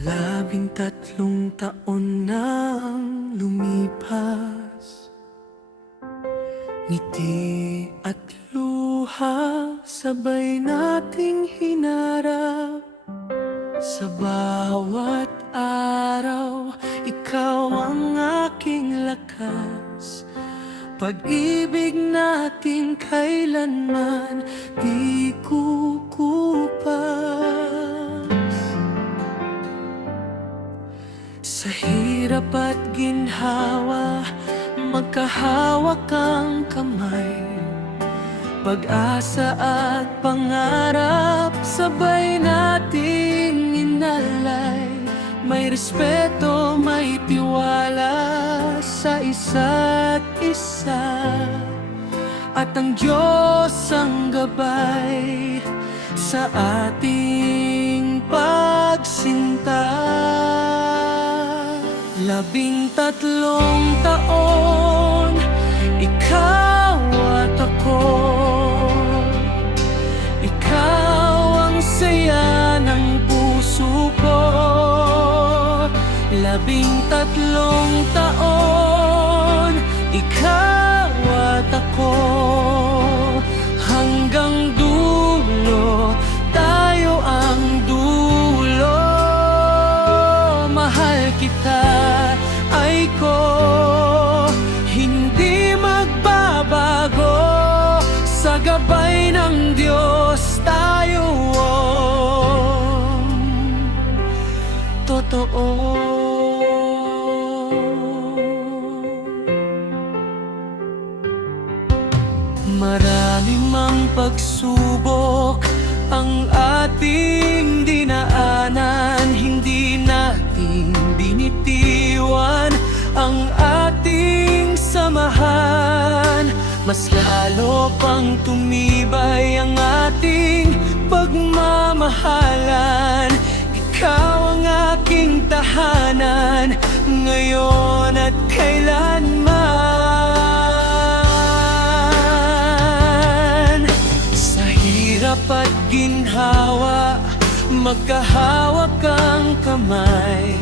13 taon nang lumipas, ngiti at luha sabay nating hinarap. Sa bawat araw, ikaw ang aking lakas. Pag-ibig natin kailanman di kukupas. Sa hirap at ginhawa, magkahawak ang kamay. Pag-asa at pangarap, sabay nating inalay. May respeto, may tiwala sa isa't isa, at ang Diyos ang gabay sa ating pagsinta. 13 taon, ikaw at ako. Ikaw ang saya ng puso ko. 13 taon, ikaw at ako. Hanggang dulo, tayo ang dulo. Mahal kita, ay ko, hindi magbabago. Sa gabay ng Diyos tayo totoo. Marami mang pagsubok ang ating dinaanan, hindi natin binitiwan ang ating samahan. Mas lalo pang tumibay ang ating pagmamahalan. Ikaw ang aking tahanan, ngayon at kailanman. Sa hirap at ginhawa, magkahawak ang kamay.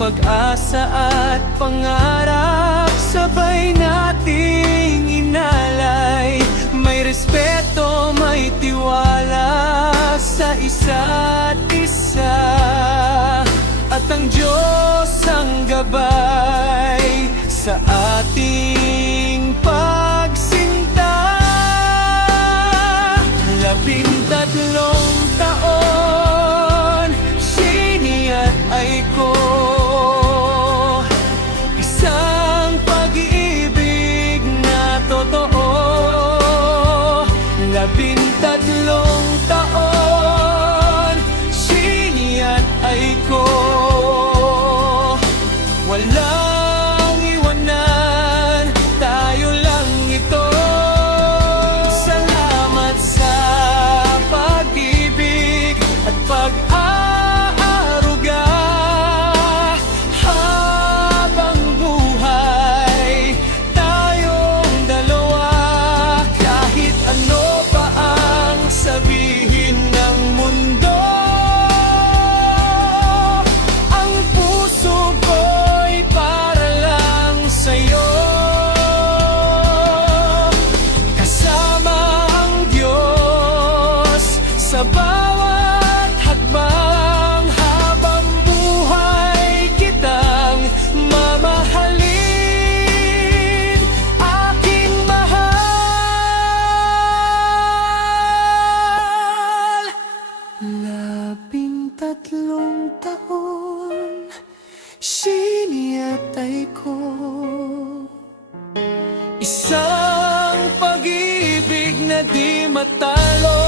Pag-asa at pangarap, sabay nating inalay. May respeto, may tiwala sa isa't isa, at ang Diyos ang gabay sa ating pagsinta. 13 taon, sini at ay ko. Isang pag-ibig na totoo. 13 taon, sini at ay ko. Walang iwanan, tayo lang ito. Salamat sa pag-ibig at pag-aaruga. Habang buhay tayong dalawa, kahit ano pa ang sabihin ng mundo, ang puso ko'y para lang sa'yo. Kasama ang Diyos sa bawat hakbang, habang buhay kitang mamahalin, aking mahal. 13 taon, sini at ay ko. Isang pag-ibig na di matalo.